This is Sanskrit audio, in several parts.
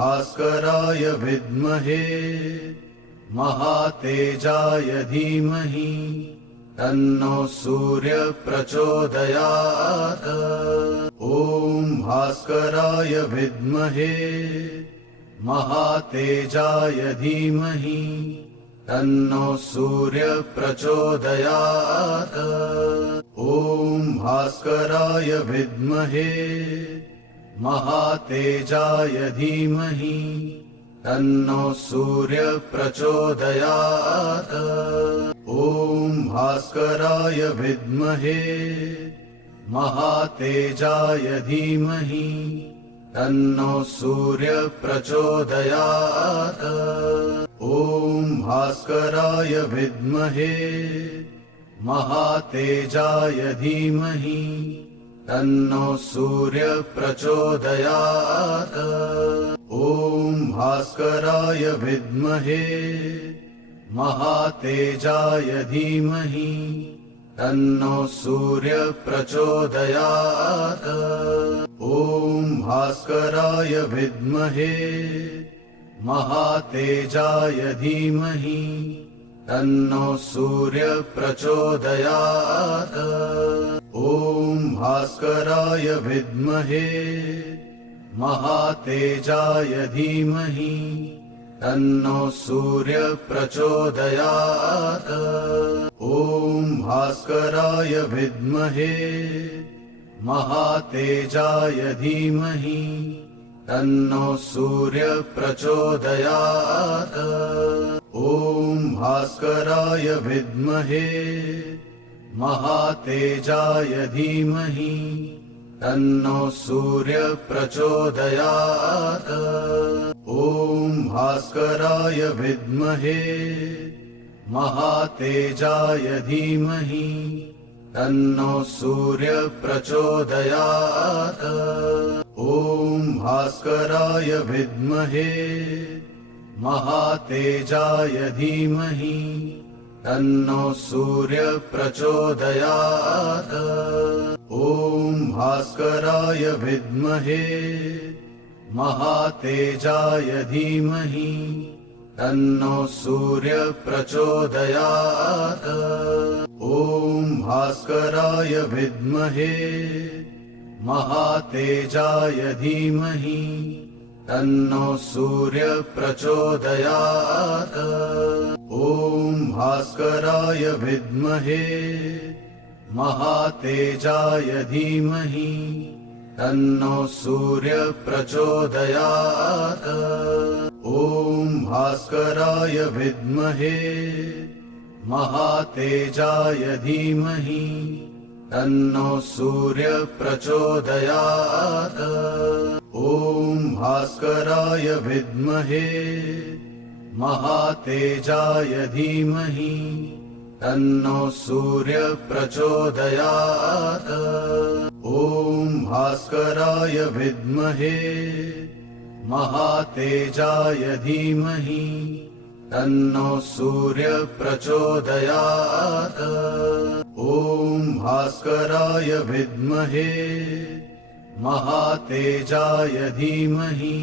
भास्कराय विद्महे महातेजाय धीमहि तन्नो सूर्य प्रचोदयात्। ॐ भास्कराय विद्महे महातेजाय धीमहि तन्नो सूर्य प्रचोदयात्। ॐ भास्कराय विद्महे महातेजाय धीमहि तन्नो सूर्य प्रचोदयात्। ॐ भास्कराय विद्महे महातेजाय धीमहि तन्नो सूर्य प्रचोदयात्। ॐ भास्कराय विद्महे महातेजाय धीमहि तन्नो सूर्य प्रचोदयात्। ॐ भास्कराय विद्महे महातेजाय धीमहि तन्नो सूर्य प्रचोदयात्। ॐ भास्कराय विद्महे महातेजाय धीमहि तन्नो सूर्य प्रचोदयात्। ॐ भास्कराय विद्महे महातेजाय धीमहि तन्नो सूर्य प्रचोदयात्। ॐ भास्कराय विद्महे महातेजाय धीमहि तन्नो सूर्य प्रचोदयात्। ॐ भास्कराय विद्महे महातेजाय धीमहि तन्नो सूर्य प्रचोदयात्। ॐ भास्कराय विद्महे महातेजाय धीमहि तन्नो सूर्य प्रचोदयात्। ॐ भास्कराय विद्महे महातेजाय धीमहि तन्नो सूर्य प्रचोदयात्। ॐ भास्कराय विद्महे महातेजाय धीमहि तन्नो सूर्य प्रचोदयात्। ॐ भास्कराय विद्महे महातेजाय धीमहि तन्नो सूर्य प्रचोदयात्। ॐ भास्कराय विद्महे महातेजाय धीमहि तन्नो सूर्य प्रचोदयात्। ॐ भास्कराय विद्महे महातेजाय धीमहि तन्नो सूर्य प्रचोदयात्। ॐ भास्कराय विद्महे महातेजाय धीमहि तन्नो सूर्य प्रचोदयात्। ॐ भास्कराय विद्महे महातेजाय धीमहि तन्नो सूर्य प्रचोदयात्। ॐ भास्कराय विद्महे महातेजाय धीमहि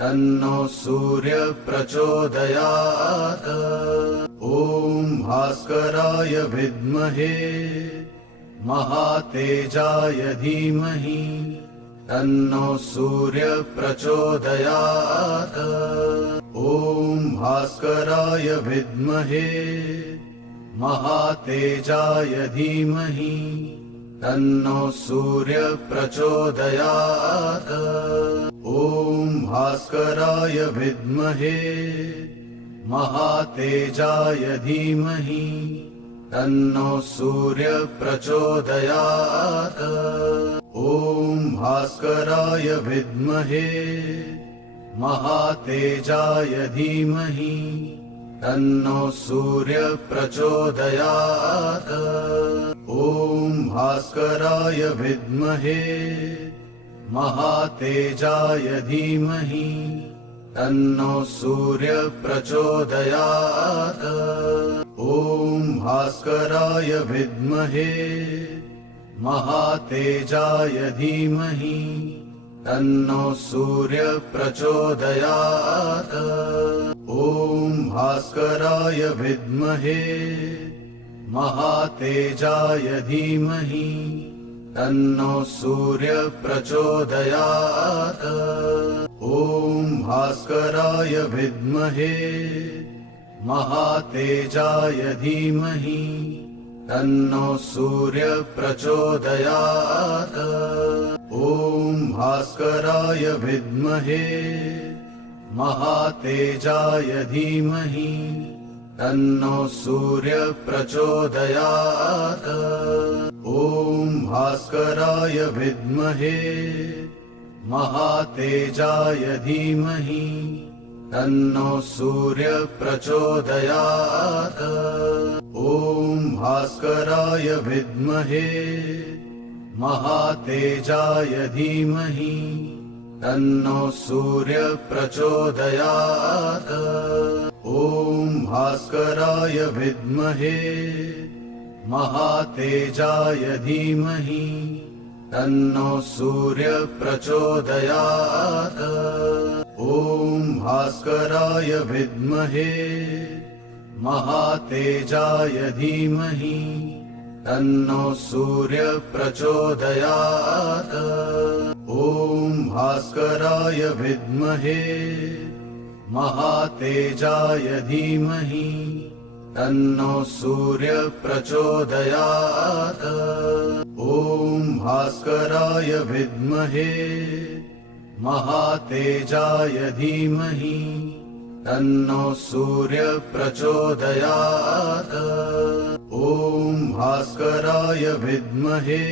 तन्नो सूर्य प्रचोदयात्। ॐ भास्कराय विद्महे महातेजाय धीमहि तन्नो सूर्य प्रचोदयात्। ॐ भास्कराय विद्महे महातेजाय धीमहि तन्नो सूर्य प्रचोदयात्। ॐ भास्कराय विद्महे महातेजाय धीमहि तन्नो सूर्य प्रचोदयात्। ॐ भास्कराय विद्महे महातेजाय धीमहि तन्नो सूर्य प्रचोदयात्। ॐ भास्कराय विद्महे महातेजाय धीमहि तन्नो सूर्य प्रचोदयात्। ॐ भास्कराय विद्महे महातेजाय धीमहि तन्नो सूर्य प्रचोदयात्। ॐ भास्कराय विद्महे महातेजाय धीमहि तन्नो सूर्य प्रचोदयात्। ॐ भास्कराय विद्महे महातेजाय धीमहि तन्नो सूर्य प्रचोदयात्। ॐ भास्कराय विद्महे महातेजाय धीमहि तन्नो सूर्य प्रचोदयात्। ॐ भास्कराय विद्महे महातेजाय धीमहि तन्नो सूर्य प्रचोदयात्। ॐ भास्कराय विद्महे महातेजाय धीमहि तन्नो सूर्य प्रचोदयात्। ॐ भास्कराय विद्महे महातेजाय धीमहि तन्नो सूर्य प्रचोदयात्। ॐ भास्कराय विद्महे महातेजाय धीमहि तन्नो सूर्य प्रचोदयात्। ॐ भास्कराय विद्महे महातेजाय धीमहि तन्नो सूर्य प्रचोदयात्। ॐ भास्कराय विद्महे महातेजाय धीमहि तन्नो सूर्य प्रचोदयात्। ॐ भास्कराय विद्महे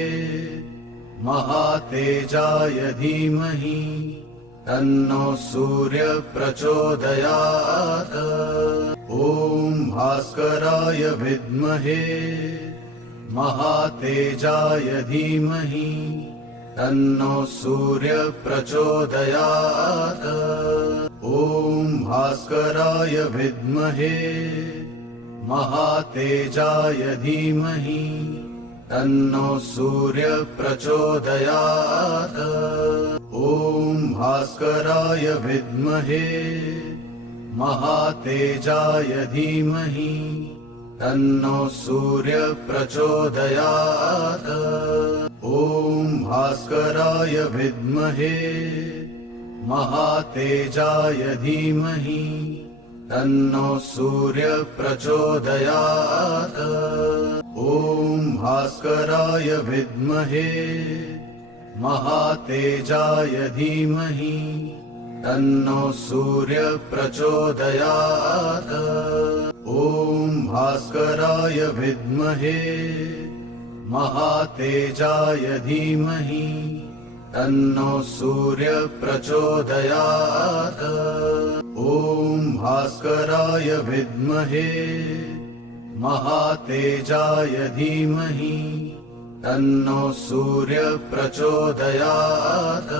महातेजाय धीमहि तन्नो सूर्य प्रचोदयात्। ॐ भास्कराय विद्महे महातेजाय धीमहि तन्नो सूर्य प्रचोदयात्। ॐ भास्कराय विद्महे महातेजाय धीमहि तन्नो सूर्य प्रचोदयात्। ॐ भास्कराय विद्महे महातेजाय धीमहि तन्नो सूर्य प्रचोदयात्। ॐ भास्कराय विद्महे महातेजाय धीमहि तन्नो सूर्य प्रचोदयात्। ॐ भास्कराय विद्महे महातेजाय धीमहि तन्नो सूर्य प्रचोदयात्। ॐ भास्कराय विद्महे महातेजाय धीमहि तन्नो सूर्य प्रचोदयात्। ॐ भास्कराय विद्महे महातेजाय धीमहि तन्नो सूर्य प्रचोदयात्।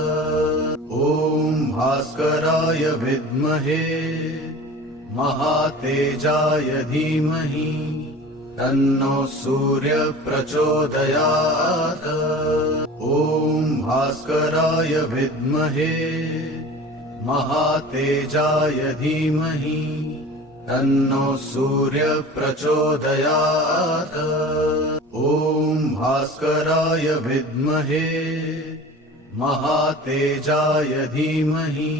ॐ भास्कराय विद्महे महातेजाय धीमहि तन्नो सूर्य प्रचोदयात्। ॐ भास्कराय विद्महे महातेजाय धीमहि तन्नो सूर्य प्रचोदयात्। ॐ भास्कराय विद्महे महातेजाय धीमहि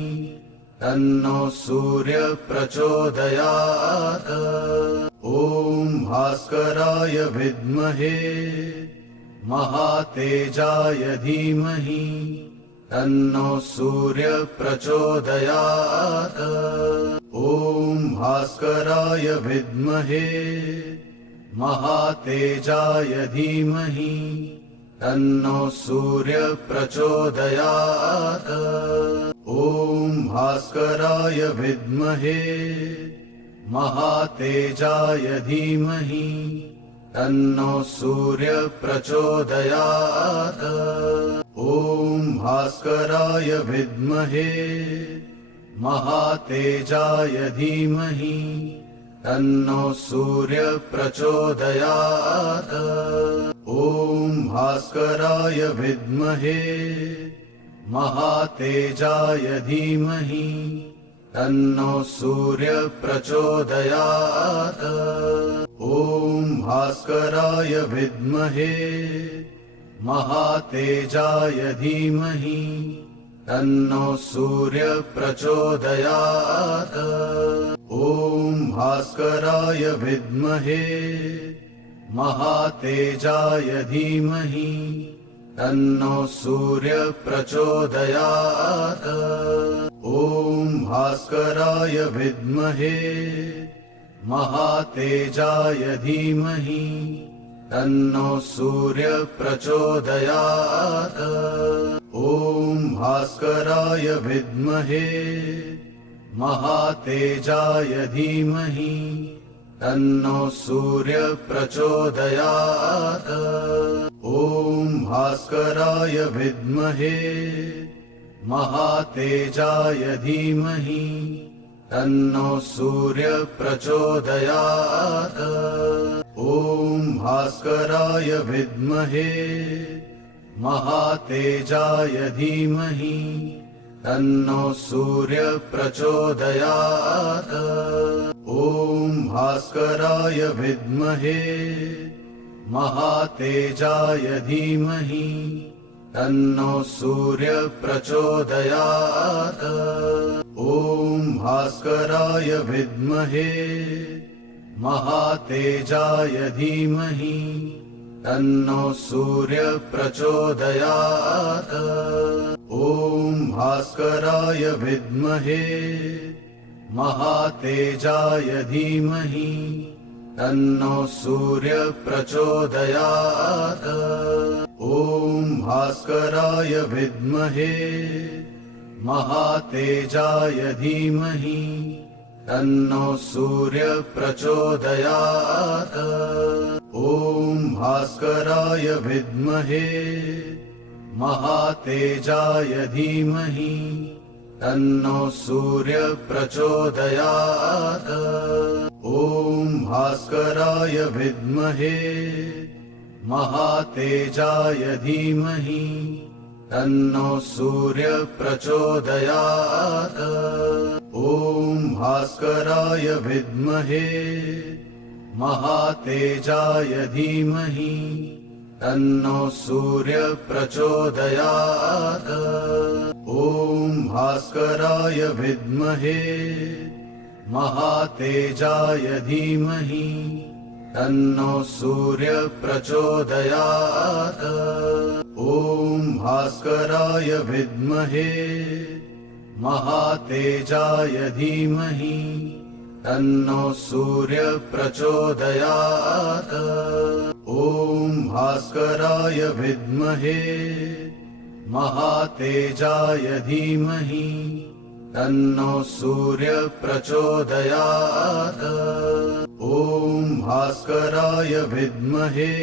तन्नो सूर्य प्रचोदयात्। ॐ भास्कराय विद्महे महातेजाय धीमहि तन्नो सूर्य प्रचोदयात्। ॐ भास्कराय विद्महे महातेजाय धीमहि तन्नो सूर्य प्रचोदयात्। ॐ भास्कराय विद्महे महातेजाय धीमहि तन्नो सूर्य प्रचोदयात्। ॐ भास्कराय विद्महे महातेजाय धीमहि तन्नो सूर्य प्रचोदयात्। ॐ भास्कराय विद्महे महातेजाय धीमहि तन्नो सूर्य प्रचोदयात्। ॐ भास्कराय विद्महे महातेजाय धीमहि तन्नो सूर्य प्रचोदयात्। ॐ भास्कराय विद्महे महातेजाय धीमहि तन्नो सूर्य प्रचोदयात्। ॐ भास्कराय विद्महे महातेजाय धीमहि तन्नो सूर्य प्रचोदयात्। ॐ भास्कराय विद्महे महातेजाय धीमहि तन्नो सूर्य प्रचोदयात्। ॐ भास्कराय विद्महे महातेजाय धीमहि तन्नो सूर्य प्रचोदयात्। ॐ भास्कराय विद्महे महातेजाय धीमहि तन्नो सूर्य प्रचोदयात्। ॐ भास्कराय विद्महे महातेजाय धीमहि तन्नो सूर्य प्रचोदयात्। ॐ भास्कराय विद्महे महातेजाय धीमहि तन्नो सूर्य प्रचोदयात्। ॐ भास्कराय विद्महे महातेजाय धीमहि तन्नो सूर्य प्रचोदयात्। ॐ भास्कराय विद्महे महातेजाय धीमहि तन्नो सूर्य प्रचोदयात्। ॐ भास्कराय विद्महे महातेजाय धीमहि तन्नो सूर्य प्रचोदयात्। ॐ भास्कराय विद्महे महातेजाय धीमहि तन्नो सूर्य प्रचोदयात्। ॐ भास्कराय विद्महे महातेजाय धीमहि तन्नो सूर्य प्रचोदयात्। ॐ भास्कराय विद्महे महातेजाय धीमहि तन्नो सूर्य प्रचोदयात्। ॐ भास्कराय विद्महे महातेजाय धीमहि तन्नो सूर्य प्रचोदयात्। ॐ भास्कराय विद्महे महातेजाय धीमहि तन्नो सूर्य प्रचोदयात्। ॐ भास्कराय विद्महे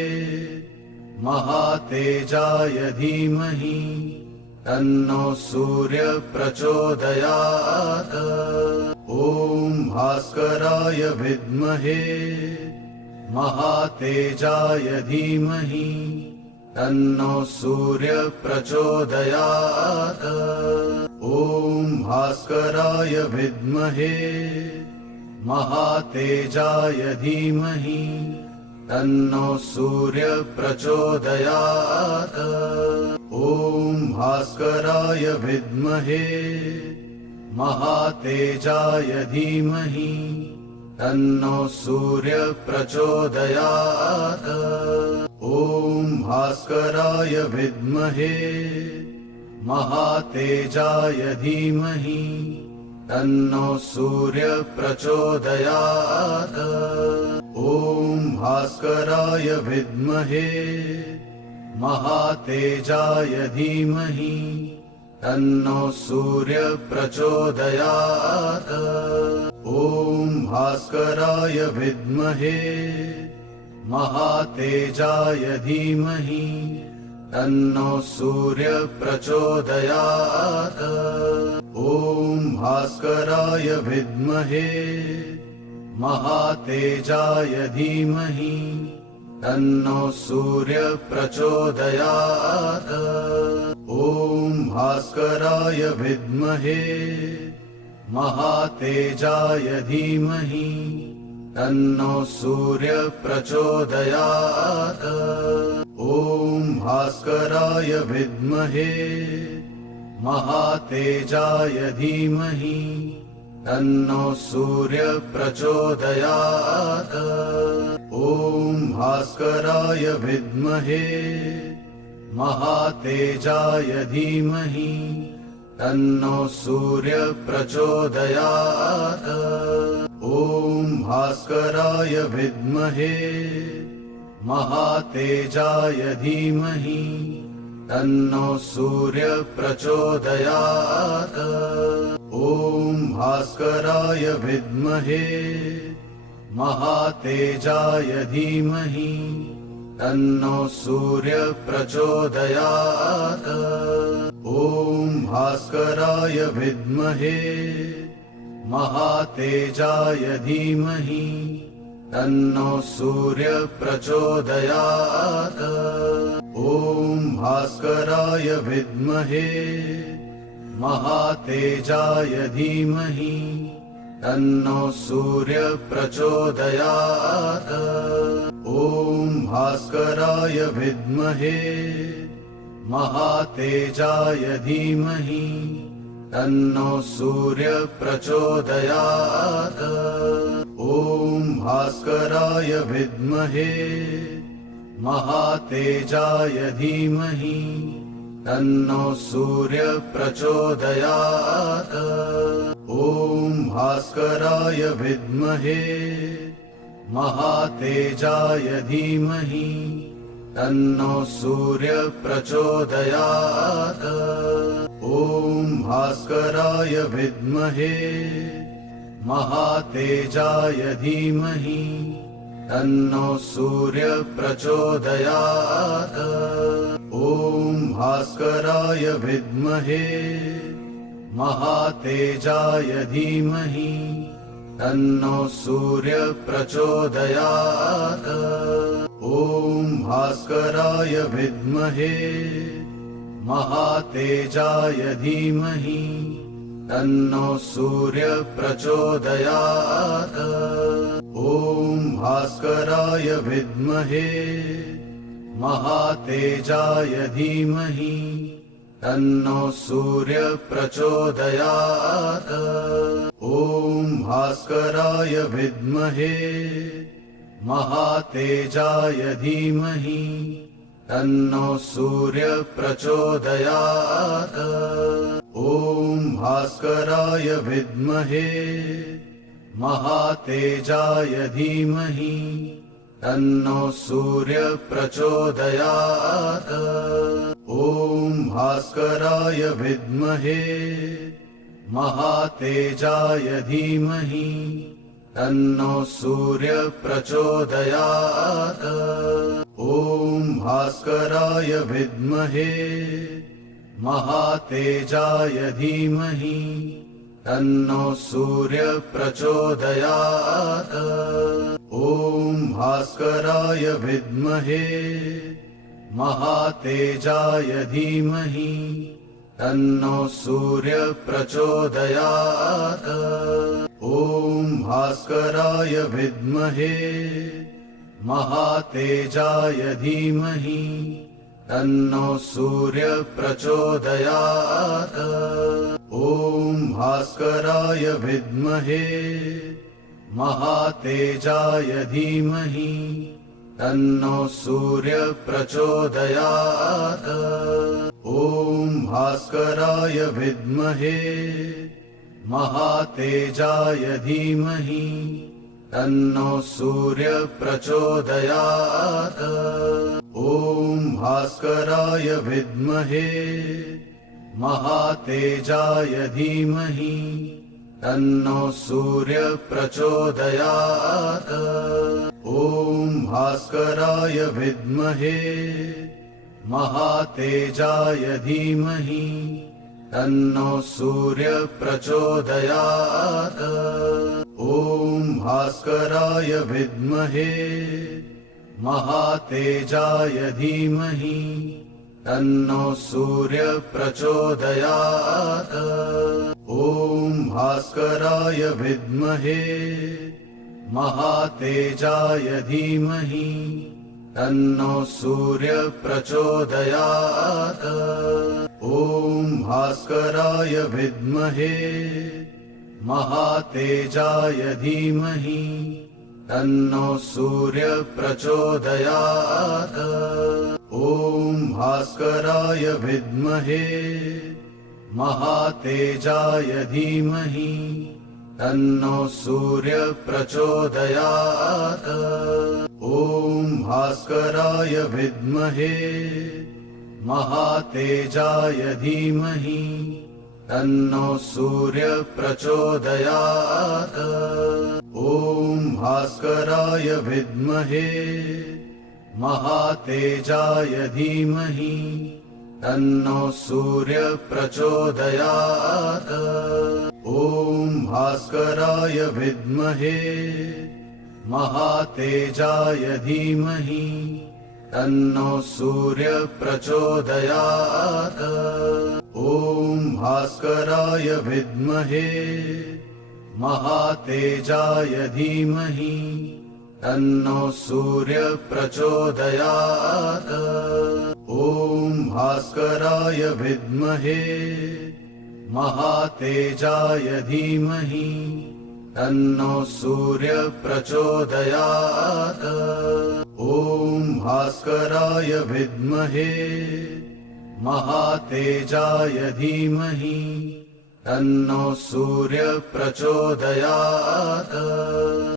महातेजाय धीमहि तन्नो सूर्य प्रचोदयात्। ॐ भास्कराय विद्महे महातेजाय धीमहि तन्नो सूर्य प्रचोदयात्। ॐ भास्कराय विद्महे महातेजाय धीमहि तन्नो सूर्य प्रचोदयात्। ॐ भास्कराय विद्महे महातेजाय धीमहि तन्नो सूर्य प्रचोदयात्। ॐ भास्कराय विद्महे महातेजाय धीमहि तन्नो सूर्य प्रचोदयात्। ॐ भास्कराय विद्महे महातेजाय धीमहि तन्नो सूर्य प्रचोदयात्। ॐ भास्कराय विद्महे महातेजाय धीमहि तन्नो सूर्य प्रचोदयात्। ॐ भास्कराय विद्महे महातेजाय धीमहि तन्नो सूर्य प्रचोदयात्। ॐ भास्कराय विद्महे महातेजाय धीमहि तन्नो सूर्य प्रचोदयात्। ॐ भास्कराय विद्महे महातेजाय धीमहि तन्नो सूर्य प्रचोदयात्। ॐ भास्कराय विद्महे महातेजाय धीमहि तन्नो सूर्य प्रचोदयात्। ॐ भास्कराय विद्महे महातेजाय धीमहि तन्नो सूर्य प्रचोदयात्। ॐ भास्कराय विद्महे महातेजाय धीमहि तन्नो सूर्य प्रचोदयात्। ॐ भास्कराय विद्महे महातेजाय धीमहि तन्नो सूर्य प्रचोदयात्। ॐ भास्कराय विद्महे महातेजाय धीमहि तन्नो सूर्य प्रचोदयात्। ॐ भास्कराय विद्महे महातेजाय धीमहि तन्नो सूर्य प्रचोदयात्। ॐ भास्कराय विद्महे महातेजाय धीमहि तन्नो सूर्य प्रचोदयात्। ॐ भास्कराय विद्महे महातेजाय धीमहि तन्नो सूर्य प्रचोदयात्। ॐ भास्कराय विद्महे महातेजाय धीमहि तन्नो सूर्य प्रचोदयात्। ॐ भास्कराय विद्महे महातेजाय धीमहि तन्नो सूर्य प्रचोदयात्। ॐ भास्कराय विद्महे महातेजाय धीमहि तन्नो सूर्य प्रचोदयात्। ॐ भास्कराय विद्महे महातेजाय धीमहि तन्नो सूर्य प्रचोदयात्। ॐ भास्कराय विद्महे महातेजाय धीमहि तन्नो सूर्य प्रचोदयात्। ॐ भास्कराय विद्महे महातेजाय धीमहि तन्नो सूर्य प्रचोदयात्। ॐ भास्कराय विद्महे महातेजाय धीमहि तन्नो सूर्य प्रचोदयात्। ॐ भास्कराय विद्महे महातेजाय धीमहि तन्नो सूर्य प्रचोदयात्। ॐ भास्कराय विद्महे महातेजाय धीमहि तन्नो सूर्य प्रचोदयात्। ॐ भास्कराय विद्महे महातेजाय धीमहि तन्नो सूर्य प्रचोदयात्। ॐ भास्कराय विद्महे महातेजाय धीमहि तन्नो सूर्य प्रचोदयात्। ॐ भास्कराय विद्महे महातेजाय धीमहि तन्नो सूर्य प्रचोदयात्। ॐ भास्कराय विद्महे महातेजाय धीमहि तन्नो सूर्य प्रचोदयात्। ॐ भास्कराय विद्महे महातेजाय धीमहि तन्नो सूर्य प्रचोदयात्। ॐ भास्कराय विद्महे महातेजाय धीमहि तन्नो सूर्य प्रचोदयात्। ॐ भास्कराय विद्महे महातेजाय धीमहि तन्नो सूर्य प्रचोदयात्। ॐ भास्कराय विद्महे महातेजाय धीमहि तन्नो सूर्य प्रचोदयात्। ॐ भास्कराय विद्महे महातेजाय धीमहि तन्नो सूर्य प्रचोदयात्। ॐ भास्कराय विद्महे महातेजाय धीमहि तन्नो सूर्य प्रचोदयात्। ॐ भास्कराय विद्महे महातेजाय धीमहि तन्नो सूर्य प्रचोदयात्। ॐ भास्कराय विद्महे महातेजाय धीमहि तन्नो सूर्य प्रचोदयात्। ॐ भास्कराय विद्महे महातेजाय धीमहि तन्नो सूर्य प्रचोदयात्। ॐ भास्कराय विद्महे महातेजाय धीमहि तन्नो सूर्य प्रचोदयात्। ॐ भास्कराय विद्महे महातेजाय धीमहि तन्नो सूर्य प्रचोदयात्।